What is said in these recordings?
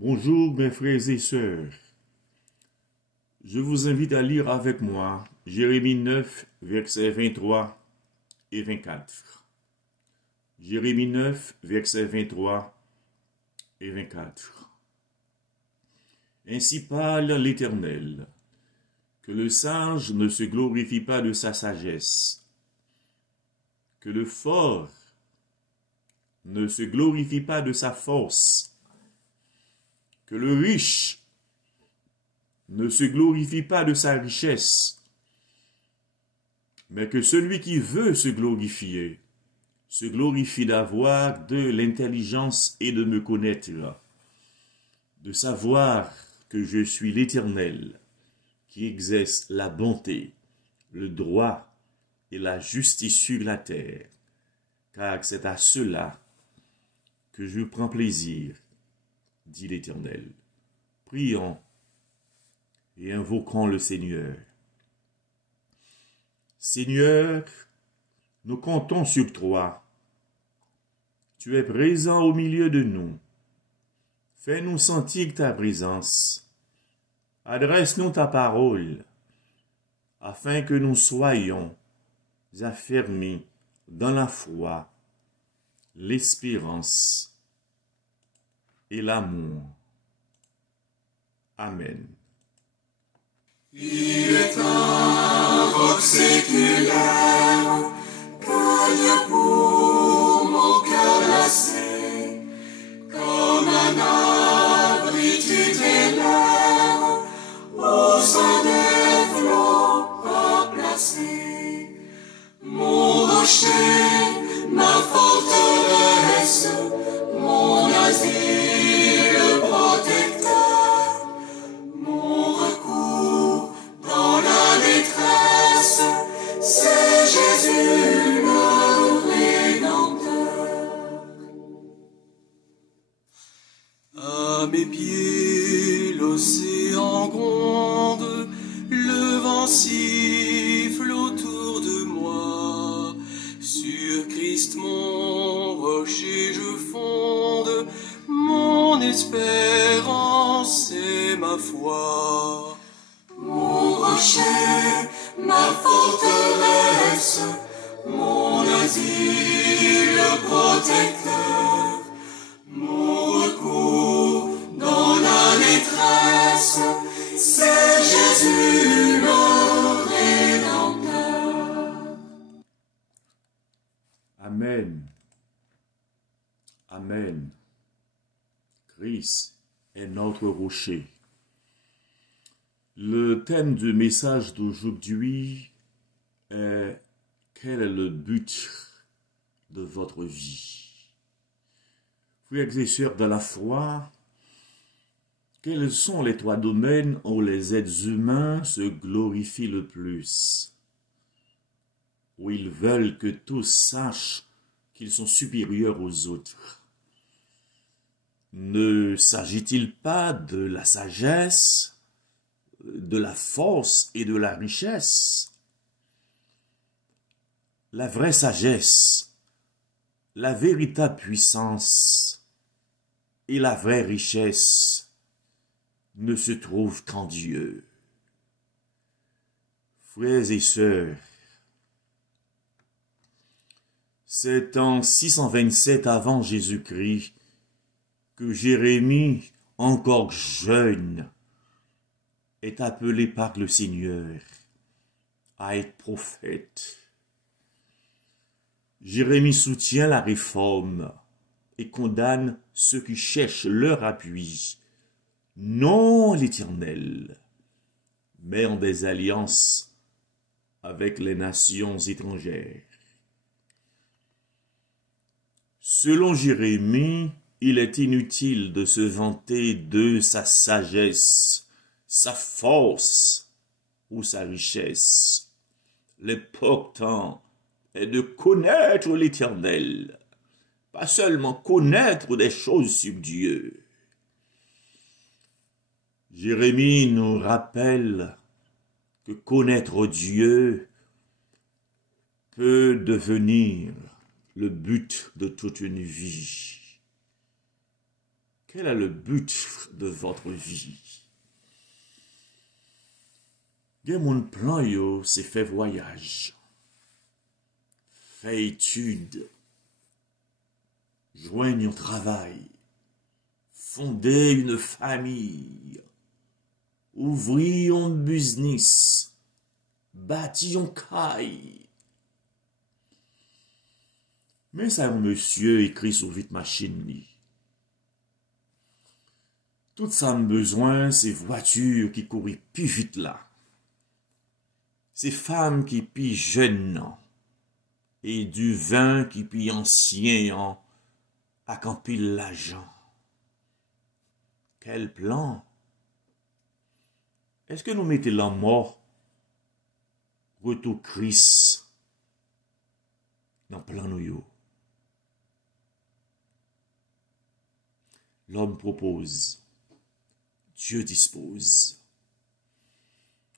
Bonjour mes frères et sœurs. Je vous invite à lire avec moi Jérémie 9, versets 23 et 24. Jérémie 9, versets 23 et 24. Ainsi parle l'Éternel, que le sage ne se glorifie pas de sa sagesse, que le fort ne se glorifie pas de sa force, que le riche ne se glorifie pas de sa richesse, mais que celui qui veut se glorifie d'avoir de l'intelligence et de me connaître, de savoir que je suis l'Éternel, qui exerce la bonté, le droit et la justice sur la terre, car c'est à cela que je prends plaisir, dit l'Éternel. Prions et invoquons le Seigneur. Seigneur, nous comptons sur toi. Tu es présent au milieu de nous. Fais-nous sentir ta présence. Adresse-nous ta parole, afin que nous soyons affermis dans la foi, l'espérance et l'amour. Amen. Il est un roc séculaire, gagne pour mon cœur lassé, comme un abri tu t'élèves, au sein des flots à placer. Mon rocher, ma forteresse, mon asile protecteur, mon recours dans la détresse, c'est Jésus le Rédempteur. À mes pieds, l'océan gronde, le vent siffle autour de moi. Sur Christ mon rocher je fonde, mon espérance et ma foi. Mon rocher, ma forteresse, mon asile protecteur, mon recours dans la détresse, c'est Jésus le Rédempteur. Amen. Amen. Christ est notre rocher. Le thème du message d'aujourd'hui est: quel est le but de votre vie? Frères et sœurs de la foi, quels sont les trois domaines où les êtres humains se glorifient le plus? Où ils veulent que tous sachent qu'ils sont supérieurs aux autres? Ne s'agit-il pas de la sagesse, de la force et de la richesse? La vraie sagesse, la véritable puissance et la vraie richesse ne se trouvent qu'en Dieu. Frères et sœurs, c'est en 627 avant Jésus-Christ que Jérémie, encore jeune, est appelé par le Seigneur à être prophète. Jérémie soutient la réforme et condamne ceux qui cherchent leur appui, non l'Éternel, mais en des alliances avec les nations étrangères. Selon Jérémie, il est inutile de se vanter de sa sagesse, sa force ou sa richesse. L'important est de connaître l'Éternel, pas seulement connaître des choses sur Dieu. Jérémie nous rappelle que connaître Dieu peut devenir le but de toute une vie. Quel est le but de votre vie? Gen mon plan yo, c'est faire voyage, faire étude, joindre un travail, fonder une famille, ouvrir un business, bâtir un caille. Mais ça, un monsieur écrit sur vite machine li. Tout ça a besoin, c'est voitures qui courent plus vite là. Ces femmes qui pillent jeunes et du vin qui pillent ancien à campil l'argent. Quel plan? Est-ce que nous mettons la mort, retour Christ, dans le plan nous? L'homme propose, Dieu dispose.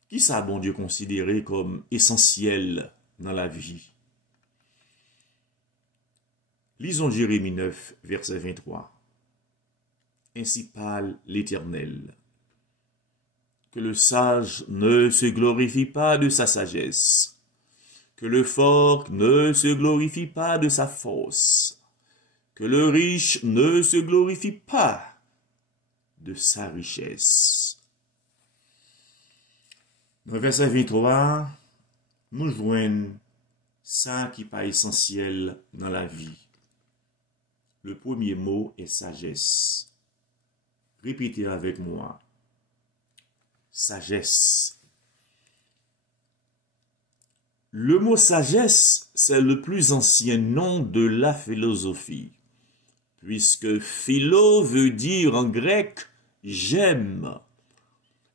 Qui ça, bon Dieu, considéré comme essentiel dans la vie? Lisons Jérémie 9, verset 23. Ainsi parle l'Éternel. Que le sage ne se glorifie pas de sa sagesse, que le fort ne se glorifie pas de sa force, que le riche ne se glorifie pas de sa richesse. Dans le verset 23, nous joignons ça qui n'est pas essentiel dans la vie. Le premier mot est sagesse. Répétez avec moi. Sagesse. Le mot sagesse, c'est le plus ancien nom de la philosophie, puisque philo veut dire en grec j'aime.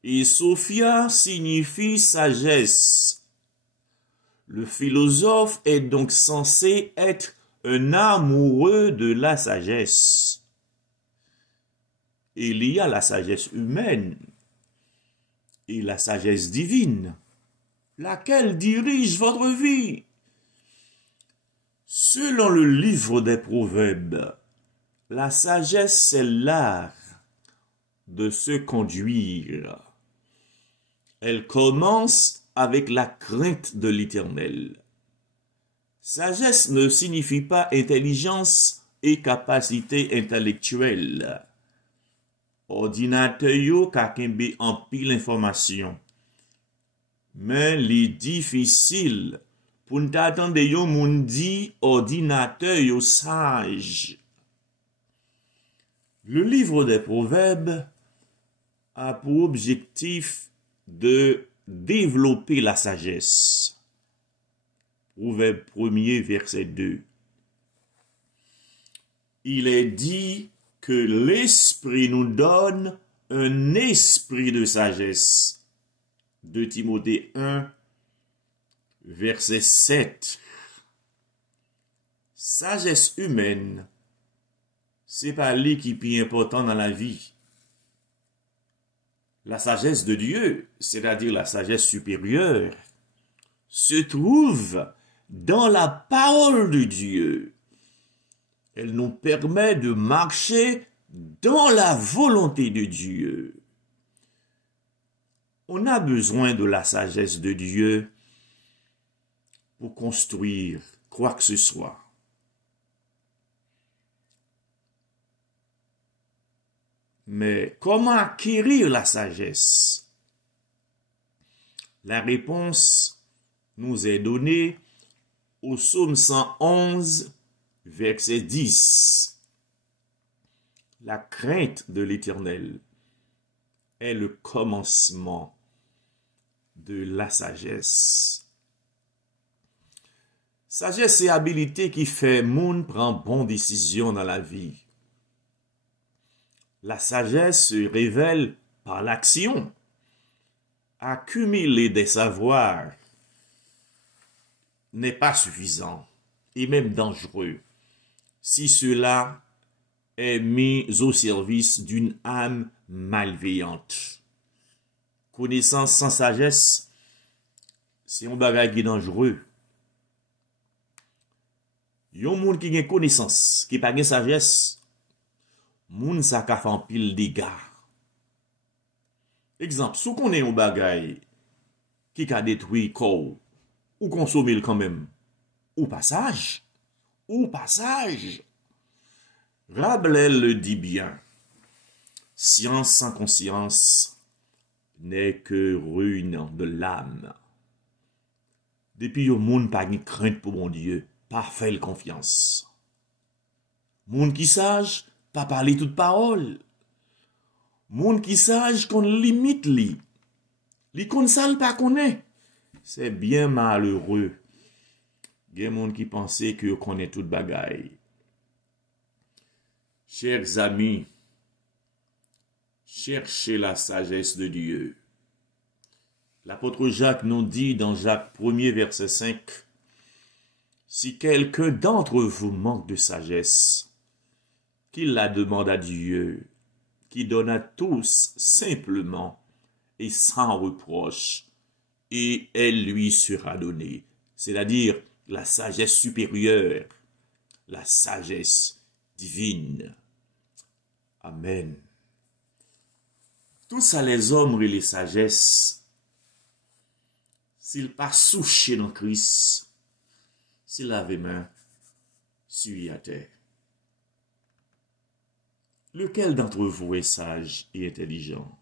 Et Sophia signifie sagesse. Le philosophe est donc censé être un amoureux de la sagesse. Il y a la sagesse humaine et la sagesse divine, laquelle dirige votre vie. Selon le livre des Proverbes, la sagesse, c'est l'art de se conduire. Elle commence avec la crainte de l'Éternel. Sagesse ne signifie pas intelligence et capacité intellectuelle. Ordinateur yo ka kembe en pile information. Mais li difficile pour n't'attendre yo moun di ordinateur yo sage. Le livre des Proverbes a pour objectif de développer la sagesse. Proverbe 1er, verset 2. Il est dit que l'Esprit nous donne un esprit de sagesse. 2 Timothée 1, verset 7. Sagesse humaine, c'est pas l'équipe important dans la vie. La sagesse de Dieu, c'est-à-dire la sagesse supérieure, se trouve dans la parole de Dieu. Elle nous permet de marcher dans la volonté de Dieu. On a besoin de la sagesse de Dieu pour construire quoi que ce soit. Mais comment acquérir la sagesse? La réponse nous est donnée au psaume 111, verset 10. La crainte de l'Éternel est le commencement de la sagesse. Sagesse et habileté qui fait moun prend bonne décision dans la vie. La sagesse se révèle par l'action. Accumuler des savoirs n'est pas suffisant et même dangereux si cela est mis au service d'une âme malveillante. Connaissance sans sagesse, c'est un bagage qui est dangereux. Yon moun qui a connaissance, qui n'a pas de sagesse, moun sa ka fan pile dégâts. Exemple, sou konnen yon bagay qui ka détruit corps ou consommer quand même ou passage. Rabelais le dit bien. Science sans conscience n'est que ruine de l'âme. Depuis yon moun pa ni crainte pour mon Dieu, pas fait confiance. Moun qui sage, pas parler toute parole. Moun qui sage qu'on limite li. Li kon sal pas connaît. C'est bien malheureux. Gen moun qui pensait que connaît toute bagaille. Chers amis, cherchez la sagesse de Dieu. L'apôtre Jacques nous dit dans Jacques 1er verset 5, si quelqu'un d'entre vous manque de sagesse, qu'il la demande à Dieu, qui donne à tous simplement et sans reproche, et elle lui sera donnée. C'est-à-dire la sagesse supérieure, la sagesse divine. Amen. Tout ça, les hommes et les sagesses, s'ils pas souché dans Christ, s'ils avaient main, suit à terre. Lequel d'entre vous est sage et intelligent?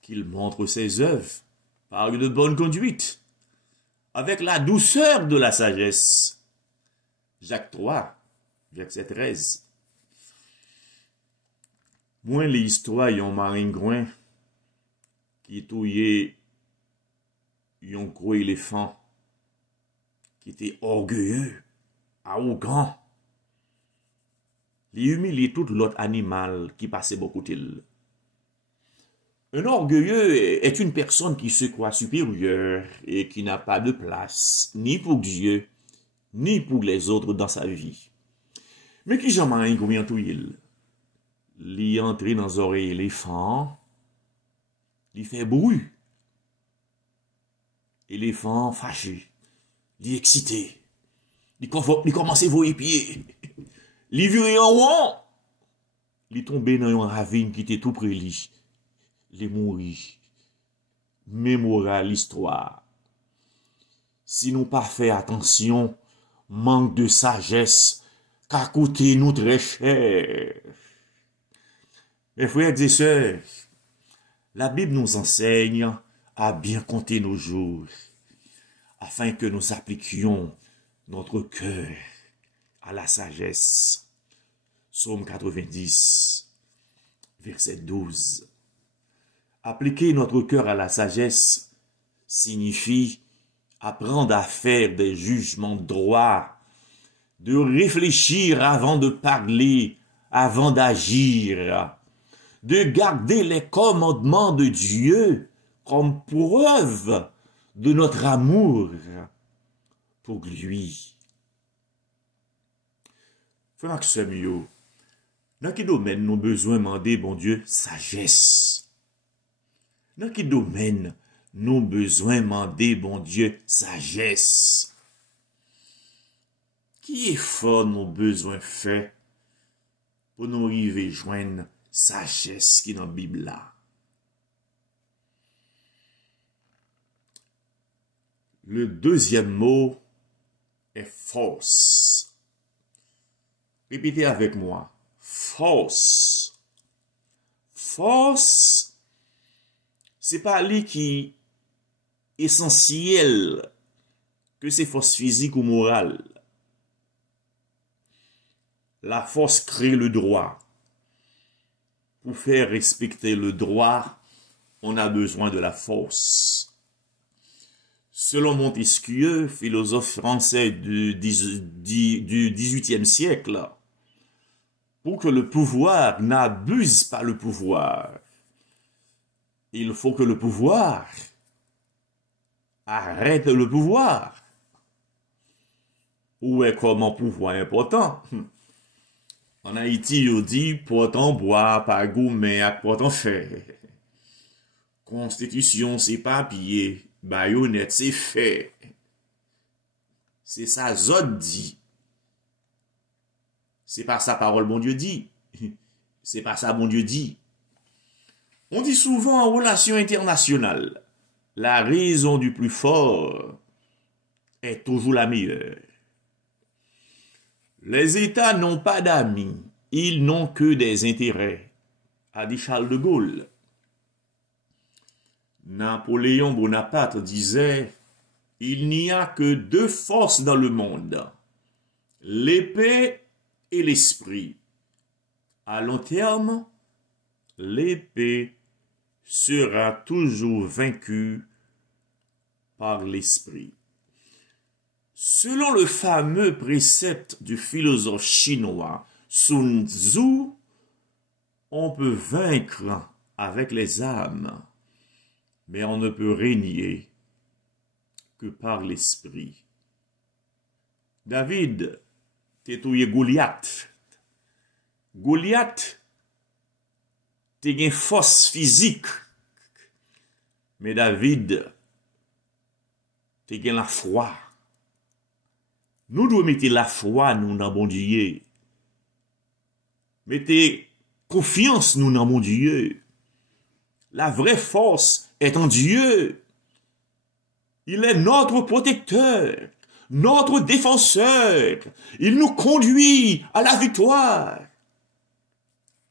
Qu'il montre ses œuvres par une bonne conduite, avec la douceur de la sagesse. Jacques 3, verset 13. Moins l'histoire yon maringouin qui touillait yon gros éléphant qui était orgueilleux, arrogant. Il humiliait tout l'autre animal qui passait beaucoup d'îles. Un orgueilleux est une personne qui se croit supérieure et qui n'a pas de place, ni pour Dieu, ni pour les autres dans sa vie. Mais qui jamais un tout il. Li entre dans oreille éléphant, li fait bruit. Éléphant fâché, li excité, li commence à voyer pied. Li viré en haut, li tombé dans une ravine qui était tout près li. Li mouri. Mémoral l'histoire. Si nous pas fait attention, manque de sagesse, qu'a coûté nous très cher. Mes frères et sœurs, la Bible nous enseigne à bien compter nos jours, afin que nous appliquions notre cœur à la sagesse. Psaume 90, verset 12. Appliquer notre cœur à la sagesse signifie apprendre à faire des jugements droits, de réfléchir avant de parler, avant d'agir, de garder les commandements de Dieu comme preuve de notre amour pour lui. Frère Maxime, dans quel domaine nous besoin demander, bon Dieu, sagesse? Dans quel domaine nous besoin demander, bon Dieu, sagesse? Qui effort nous besoin fait pour nous arriver joindre sagesse qui est dans la Bible là? Le deuxième mot est force. Répétez avec moi. Force. Force, c'est pas lui qui est essentiel que c'est force physique ou morale. La force crée le droit. Pour faire respecter le droit, on a besoin de la force. Selon Montesquieu, philosophe français du XVIIIe siècle, pour que le pouvoir n'abuse pas le pouvoir, il faut que le pouvoir arrête le pouvoir. Ou est comme un pouvoir important? En Haïti, on dit pourtant bois, pas gourmet, à pourtant fait. Constitution, c'est papier, baïonnette, c'est fait. C'est ça, Zod dit. C'est par sa parole, bon Dieu dit. C'est pas ça, bon Dieu dit. On dit souvent en relations internationales, la raison du plus fort est toujours la meilleure. Les États n'ont pas d'amis, ils n'ont que des intérêts, a dit Charles de Gaulle. Napoléon Bonaparte disait, il n'y a que deux forces dans le monde, l'épée et l'esprit. À long terme, l'épée sera toujours vaincue par l'esprit. Selon le fameux précepte du philosophe chinois Sun Tzu, on peut vaincre avec les âmes, mais on ne peut régner que par l'esprit. David tetouye Goliath. Goliath te gen force physique, mais David te gen la foi. Nous devons mettre la foi nous dans bon Dieu. Mettez confiance nous dans mon Dieu. La vraie force est en Dieu. Il est notre protecteur, notre défenseur. Il nous conduit à la victoire.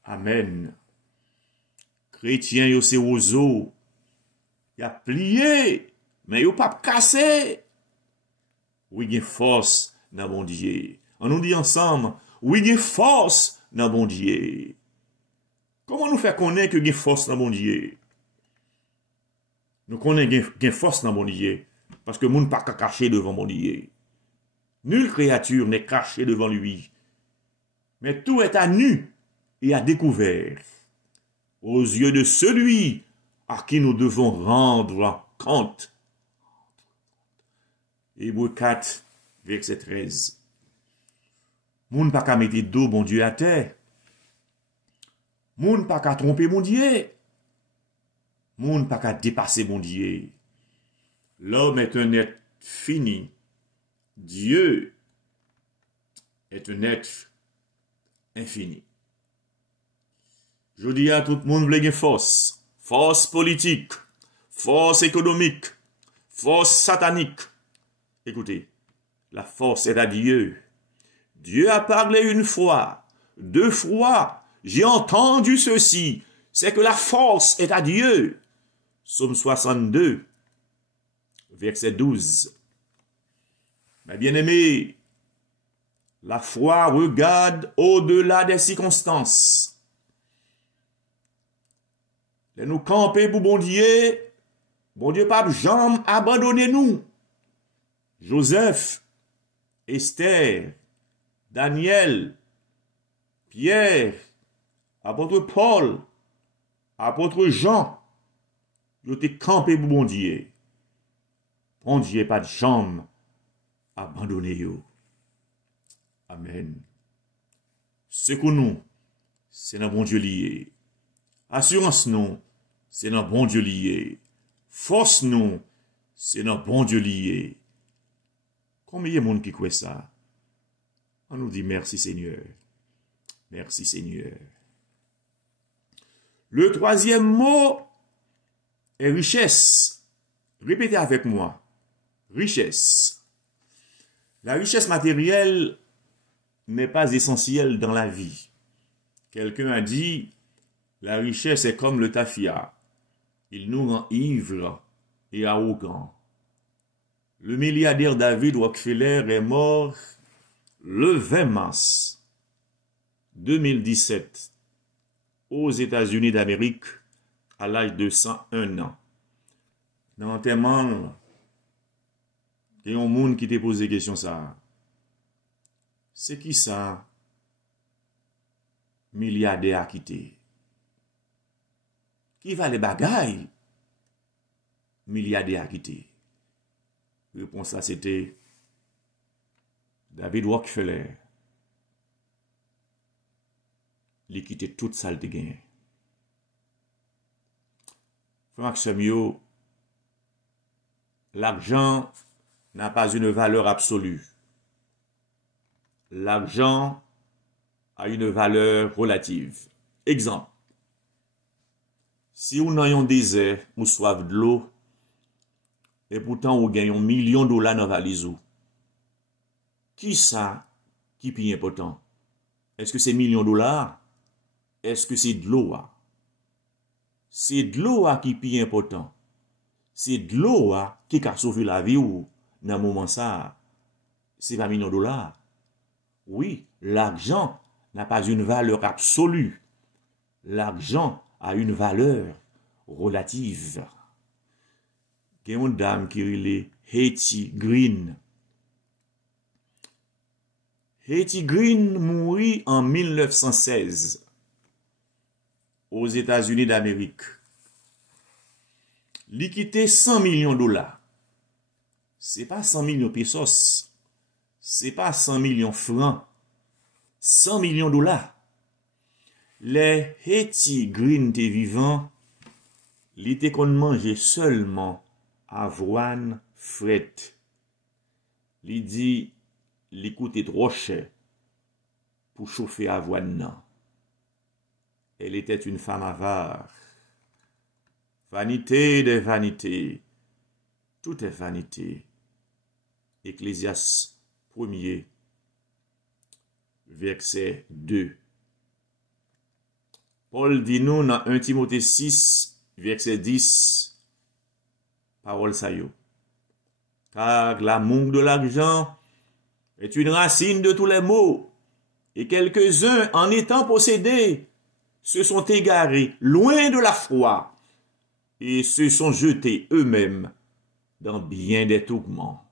Amen. Chrétien yo c'est oiseau. Il a plié, mais il pas cassé. Oui, il y a force dans bon Dieu. On nous dit ensemble, oui, il y a force dans bon Dieu. Comment nous faire connaître qu'il y a force dans bon Dieu? Nous connaissons qu'il y a force dans bon Dieu. Parce que nous ne pas caché devant bon Dieu. Nulle créature n'est cachée devant lui. Mais tout est à nu et à découvert aux yeux de celui à qui nous devons rendre compte. Hébreux 4, verset 13. Moun pas qu'à mettre dos bon Dieu à terre. Moun pas qu'à tromper mon Dieu. Moun pas qu'à dépasser mon Dieu. L'homme est un être fini. Dieu est un être infini. Je dis à tout le monde veut force. Force politique. Force économique. Force satanique. Écoutez, la force est à Dieu. Dieu a parlé une fois, deux fois. J'ai entendu ceci. C'est que la force est à Dieu. Psaume 62, verset 12. Mes bien-aimés, la foi regarde au-delà des circonstances. Les nous camper pour bon Dieu pas jamais abandonner nous. Joseph, Esther, Daniel, Pierre, apôtre Paul, apôtre Jean, ils ont été campés pour bon Dieu. Bon Dieu pas de jambe abandonné yo. Amen. Ce que nous, c'est dans bon Dieu lié. Assurance nous, c'est dans bon Dieu lié. Force nous, c'est dans bon Dieu lié. Combien de monde qui croit ça? On nous dit merci Seigneur. Merci Seigneur. Le troisième mot est richesse. Répétez avec moi. Richesse. La richesse matérielle n'est pas essentielle dans la vie. Quelqu'un a dit, la richesse est comme le tafia. Il nous rend ivres et arrogants. Le milliardaire David Rockefeller est mort le 20 mars 2017 aux États-Unis d'Amérique à l'âge de 101 ans. Dans l'enterrement, il y a un monde qui t'a posé question ça. C'est qui ça? Milliardaire a quitté. Qui va les bagailles? Milliardaire a quitté. Réponse là, c'était David Rockefeller. Il quitté toute salle de gain. Frère Samuel, l'argent n'a pas une valeur absolue. L'argent a une valeur relative. Exemple. Si on a un désert ou soif de l'eau, et pourtant on gagne $1 000 000 dans valise, qui ça qui est plus important? Est-ce que c'est $1 000 000? Est-ce que c'est de l'eau? C'est de l'eau qui est plus important. C'est de l'eau qui a sauvé la vie ou dans le moment ça. C'est pas $1 000 000. Oui, l'argent n'a pas une valeur absolue. L'argent a une valeur relative. Il y a une dame qui est Hetty Green. Hetty Green mourit en 1916 aux États-Unis d'Amérique. Il quittait $100 millions. C'est pas 100 millions de pesos. C'est pas 100 millions de francs. $100 millions. Les Hetty Green étaient vivants. Il était qu'on mangeait seulement avoine frette. Il dit, il coûtait trop cher pour chauffer avoine. Non. Elle était une femme avare. Vanité des vanités. Tout est vanité. Ecclésiaste 1er, verset 2. Paul dit nous dans 1 Timothée 6, verset 10, parole ça yo. Car l'amour de l'argent est une racine de tous les maux, et quelques-uns, en étant possédés, se sont égarés loin de la foi, et se sont jetés eux-mêmes dans bien des tourments.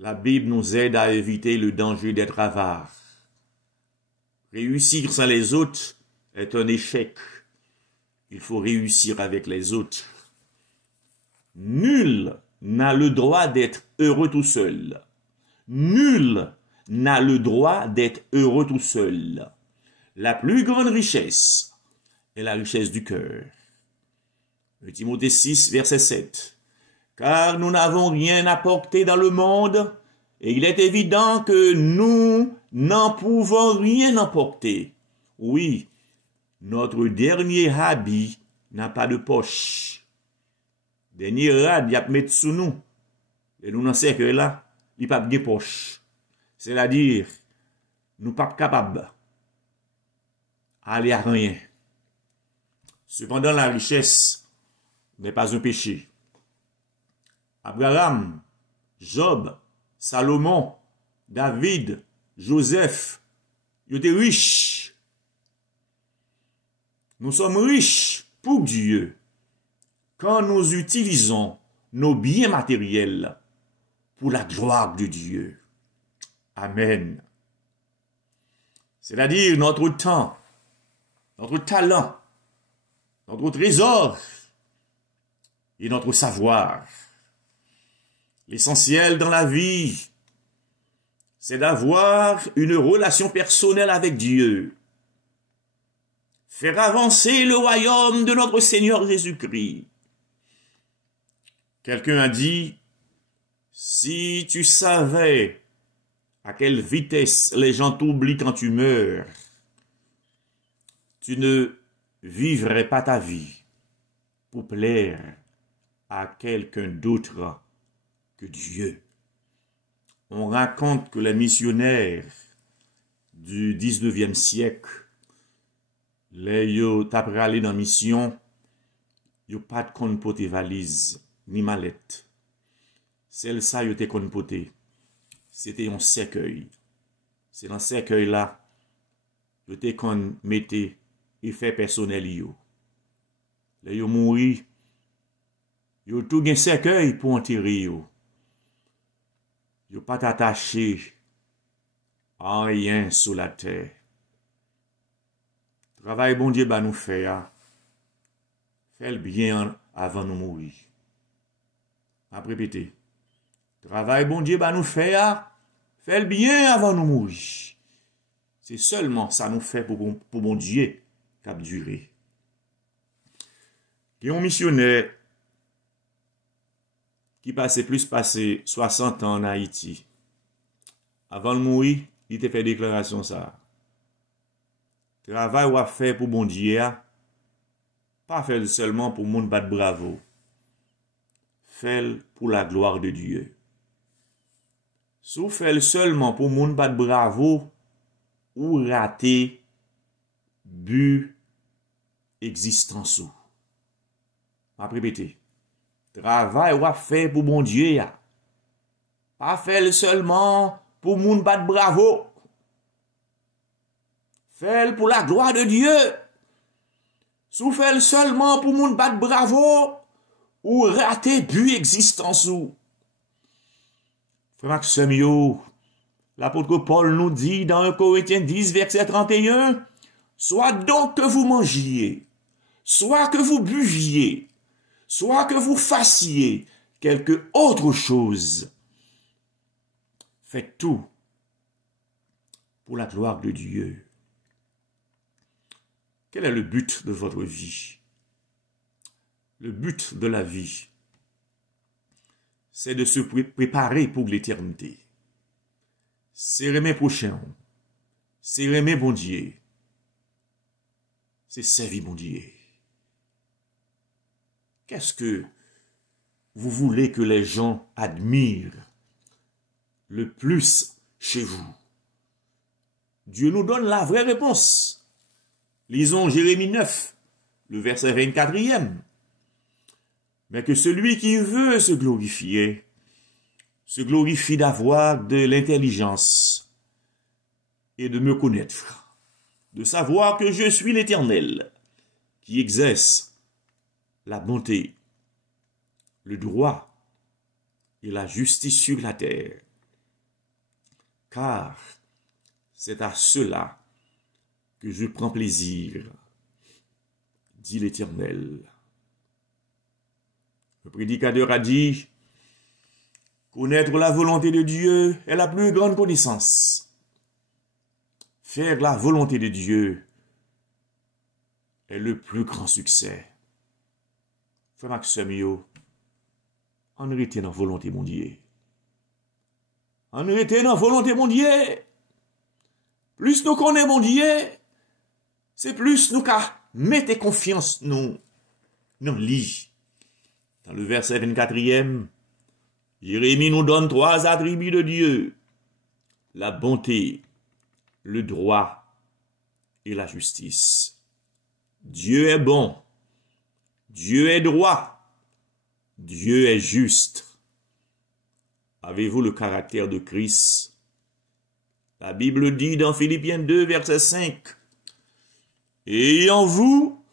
La Bible nous aide à éviter le danger d'être avare. Réussir sans les autres est un échec. Il faut réussir avec les autres. Nul n'a le droit d'être heureux tout seul. Nul n'a le droit d'être heureux tout seul. La plus grande richesse est la richesse du cœur. Timothée 6, verset 7. Car nous n'avons rien apporté dans le monde, et il est évident que nous n'en pouvons rien emporter. Oui, notre dernier habit n'a pas de poche. Dernier rad, il y a mettre sous nous. Et nous n'en savons que là, il n'y a pas de poche. C'est-à-dire, nous ne sommes pas capables d'aller à rien. Cependant, la richesse n'est pas un péché. Abraham, Job, Salomon, David, Joseph, ils étaient riches. Nous sommes riches pour Dieu quand nous utilisons nos biens matériels pour la gloire de Dieu. Amen. C'est-à-dire notre temps, notre talent, notre trésor et notre savoir. L'essentiel dans la vie, c'est d'avoir une relation personnelle avec Dieu. Faire avancer le royaume de notre Seigneur Jésus-Christ. Quelqu'un a dit, si tu savais à quelle vitesse les gens t'oublient quand tu meurs, tu ne vivrais pas ta vie pour plaire à quelqu'un d'autre que Dieu. On raconte que les missionnaires du 19e siècle, les yo tapent aller dans mission, yo pas de kon pote valise ni mallette. Celle ça yo te kon pote, c'était un cercueil. C'est dans ce cercueil là, yo te kon mette effet personnel yo. Les yo mouri, yo tout gen cercueil pour enterrer yo. Yo pas attaché à rien sur la terre. Travail bon Dieu ba nous faire. Fais le bien avant nous mourir. A répéter. Travail bon Dieu ba nous faire. Fais le bien avant nous mourir. C'est seulement ça nous fait pour bon Dieu cap durer. Il y a un missionnaire qui passait 60 ans en Haïti. Avant de mourir, il te fait déclaration ça. Travail ou à faire pour bon Dieu, pas faire seulement pour monde battre bravo. Faire pour la gloire de Dieu. Si vous faites seulement pour monde battre bravo ou rater but existence ou. Je vais répéter. Travail ou à faire pour bon Dieu, pas faire seulement pour monde battre bravo. Faire pour la gloire de Dieu. Si vous faites seulement pour monde battre bravo ou rater but existence ou. Frère Maxime, l'apôtre Paul nous dit dans 1 Corinthiens 10, verset 31, soit donc que vous mangiez, soit que vous buviez, soit que vous fassiez quelque autre chose. Faites tout pour la gloire de Dieu. Quel est le but de votre vie? Le but de la vie, c'est de se préparer pour l'éternité. C'est aimer prochain. C'est aimer bon Dieu. C'est servir bon Dieu. Qu'est-ce que vous voulez que les gens admirent le plus chez vous? Dieu nous donne la vraie réponse. Lisons Jérémie 9, le verset 24e. Mais que celui qui veut se glorifier d'avoir de l'intelligence et de me connaître, de savoir que je suis l'Éternel, qui exerce la bonté, le droit et la justice sur la terre. Car c'est à cela que je prends plaisir, dit l'Éternel. Le prédicateur a dit, connaître la volonté de Dieu est la plus grande connaissance. Faire la volonté de Dieu est le plus grand succès. Frère Maxime, on rete dans la volonté de Dieu. On rete dans la volonté de Dieu. Plus nous connaissons Dieu, c'est plus nous qu'à mettre confiance nous dans lui. Dans le verset 24e, Jérémie nous donne 3 attributs de Dieu. La bonté, le droit et la justice. Dieu est bon. Dieu est droit. Dieu est juste. Avez-vous le caractère de Christ? La Bible dit dans Philippiens 2, verset 5, « Et en vous,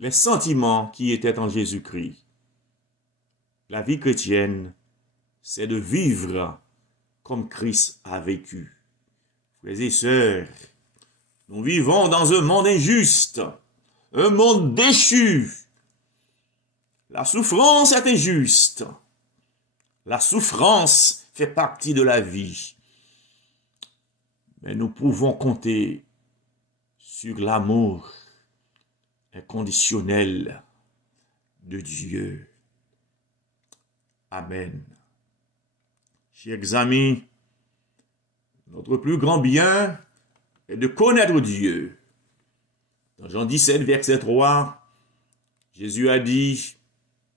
les sentiments qui étaient en Jésus-Christ. » La vie chrétienne, c'est de vivre comme Christ a vécu. Frères et sœurs, nous vivons dans un monde injuste, un monde déchu. La souffrance est injuste. La souffrance fait partie de la vie. Mais nous pouvons compter sur l'amour inconditionnel de Dieu. Amen. Chers amis, notre plus grand bien est de connaître Dieu. Dans Jean 17, verset 3, Jésus a dit,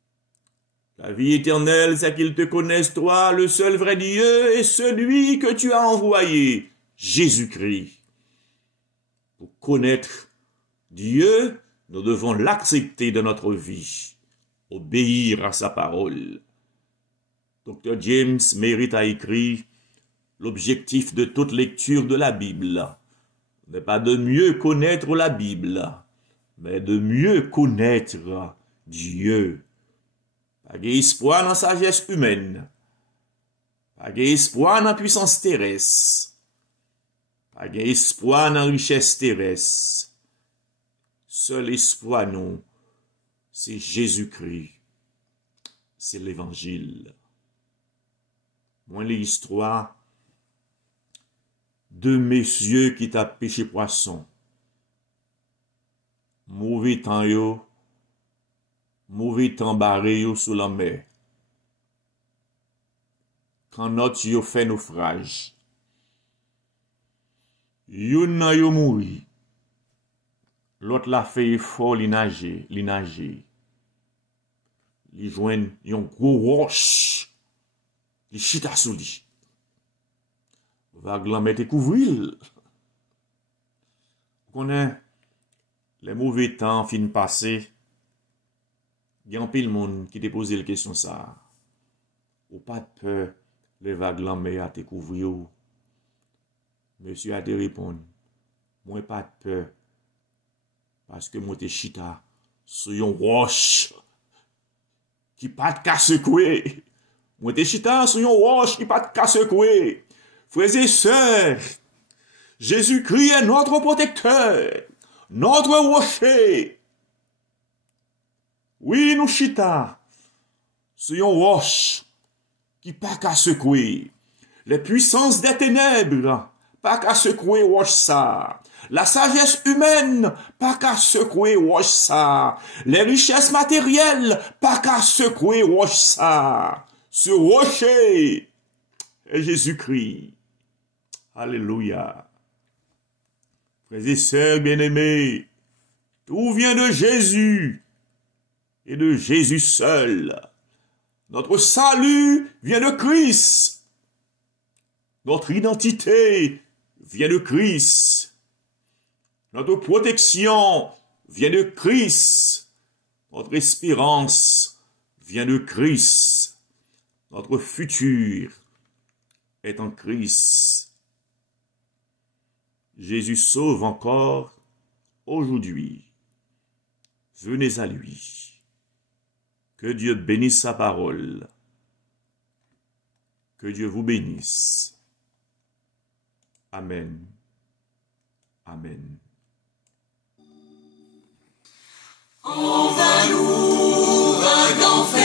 « La vie éternelle, c'est qu'ils te connaissent, toi, le seul vrai Dieu, et celui que tu as envoyé, Jésus-Christ. » Pour connaître Dieu, nous devons l'accepter dans notre vie, obéir à sa parole. Dr. James Merritt a écrit « L'objectif de toute lecture de la Bible n'est pas de mieux connaître la Bible, mais de mieux connaître Dieu. » Pas d'espoir dans la sagesse humaine, pas d'espoir dans la puissance terrestre, pas d'espoir dans la richesse terrestre. Seul espoir, non, c'est Jésus-Christ, c'est l'Évangile. Moi, l'histoire de messieurs qui t'a pêché poisson. Mauvais temps barré yo sous la mer. Quand notre yo fait naufrage. Yon nan yo mouri. L'autre la fait effort, li nage. Li joine yon gros roche. Li chita sou li. Vague lan mette couvril. Konnen, les mauvais temps fin passé. Gen pile moun qui te pose le question ça. Ou pas de peur, les vagues lan me a te couvri ou. Monsieur a te répondre. Moi pas de peur. Parce que moi te chita sur yon roche qui pas de casse secoué. Moi te chita sur yon roche qui pas de casse secoué. Frères et sœurs, Jésus-Christ est notre protecteur, notre rocher. Oui, nous chita sur yon roche qui pas qu'à secouer. Les puissances des ténèbres pas qu'à secouer roche ça. La sagesse humaine, pas qu'à secouer roche ça. Les richesses matérielles, pas qu'à secouer roche ça. Ce rocher est Jésus-Christ. Alléluia. Frères et sœurs bien-aimés, tout vient de Jésus et de Jésus seul. Notre salut vient de Christ. Notre identité vient de Christ. Notre protection vient de Christ. Notre espérance vient de Christ. Notre futur est en Christ. Jésus sauve encore aujourd'hui. Venez à lui. Que Dieu bénisse sa parole. Que Dieu vous bénisse. Amen. Amen. En va l'ouragan fait